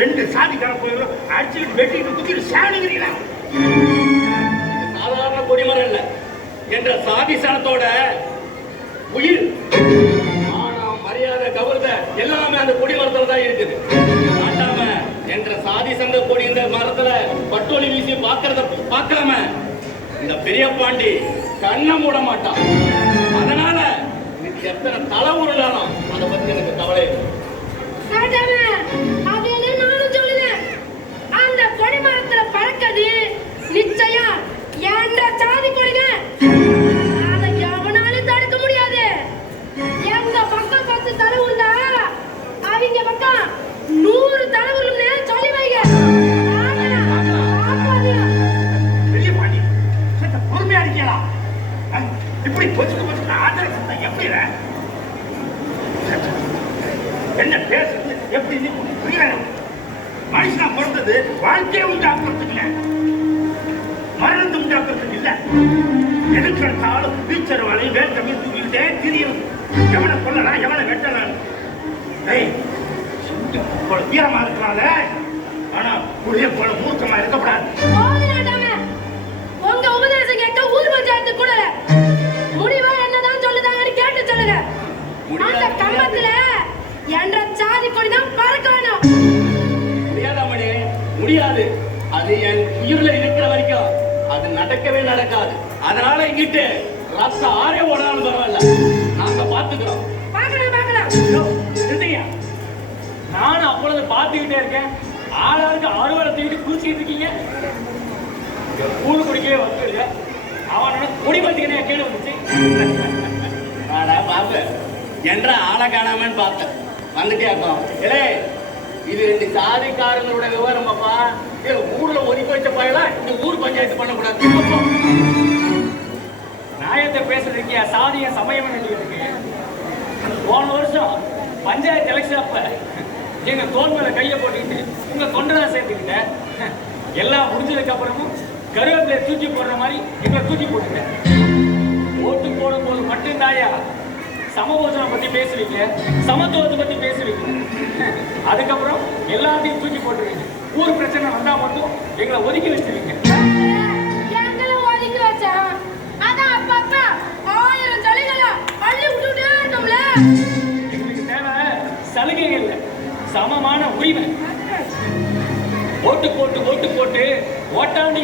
ரெண்டு சாதிக்கார போயிடும் அடிச்சுட்டு வெட்டிட்டு குத்திட்டு சாணிக்கிறீங்களா? சாதாரண கொடிமரம் இல்ல என்ற சாதி சனத்தோட உயிர் மரியாதை கௌரவ எல்லாமே அந்த கொடிமரத்துல தான் இருக்குது. காட்டாம என்ற சாதி சந்த கொடி இந்த மரத்துல பட்டோலி வீசி பார்க்காம இந்த பெரிய பாண்டி கண்ணை மூட மாட்டான். அதனால எத்தனை தலை உருளாலும் அதை பத்தி எனக்கு கவலை இல்லை. அந்த கொடிமரத்துல பறக்கிறது நிச்சயம் என்ற சாதி கொடிங்க. அதை எவனாலும் தடுக்க முடியாது. எங்க பக்கம் 10 தலை உண்டா, அவங்க பக்கம் 100 தலை உருளுன்னு சொல்லி வைங்க. பெரிய பாண்டி பொறுமையா இருக்கலாம். இப்படி பொச்சுக்கு ஆதரவு எப்படி என்ன பேசுறது எப்படி புரியல. மனுஷனா பிறந்தது வாழ்க்கையை உண்டாக்குறதுக்கு இல்ல, மரணத்தை உண்டாக்குறதுக்கு இல்ல. எதுக்கு எடுத்தாலும் டீச்சர் வலை வேட்டமே தூக்கிட்டே திரியும். எவனை கொல்லலாம் எவனை வெட்டலாம். வீரமா இருக்கிறாங்க, ஆனா புள்ளிய போல மூர்க்கமா இருக்கக்கூடாது. உங்க உபதேசம் கேட்க ஊர் பஞ்சாயத்து கூட முடிவா என்னதான் சொல்லுதாங்கன்னு கேட்டு சொல்லுங்க. அந்த கம்பத்துல என்ற சாதி கொடிதான் பறக்க வேணும். முடியாதாமணி, முடியாது. அது என் உயிரில் இருக்கிற வரைக்கும் அது நடக்கவே நடக்காது. அதனால இங்கிட்டு ரத்த ஆரே ஓடாலும் பரவாயில்ல, நாங்க பாத்துக்கிறோம். நானும் அப்பொழுது பார்த்துக்கிட்டே இருக்கேன். ஆளாளுக்கு அறுவடை தூக்கிட்டு குளிச்சுட்டு இருக்கீங்க. கூழ் குடிக்கவே வந்து இல்லை. அவனோட குடி பத்திக்கிட்டே கேடு வந்துச்சு. பாப்ப என்ற ஆளை காணாமன்னு பார்த்தேன். வந்துட்டே இருக்கோம். ஏலே, இது 2 சாதிக்காரங்களோட விவரம் அப்பா. ஊர்ல ஒதுக்கி வச்ச பயலாம் இந்த ஊர் பஞ்சாயத்து பண்ணக்கூடாது. நியாயத்தை பேசுறதுக்கு சாதிய சமயம் இருக்கு. போன வருஷம் பஞ்சாயத்து எலெக்ஷன் அப்ப எங்க தோல் மேல கையை போட்டுக்கிட்டு உங்க தொண்டரா சேர்த்துக்கிட்டேன். எல்லாம் முடிஞ்சதுக்கு அப்புறமும் கருவேப்பிலை தூக்கி போடுற மாதிரி எங்களை தூக்கி போட்டுட்டேன். ஓட்டு போடும் போது மட்டும்தாயா சமபோஜனம் பத்தி பேசுவீங்க, சமத்துவத்தை பத்தி பேசுவீங்க. அதுக்கப்புறம் எல்லாத்தையும் தூக்கி போட்டுருவீங்க. ஊர் பிரச்சனை வந்தா மட்டும் எங்களை ஒதுக்கி வச்சிருவீங்க. எங்களை ஒதுக்கி வச்சா அதான் அப்பப்ப 1000 சலுகைகளை அள்ளி விட்டுட்டே இருக்கோம்ல. எங்களுக்கு தேவை சலுகைகள் இல்லை, சமமான உரிமை. ஓட்டு போட்டு ஓட்டாண்டி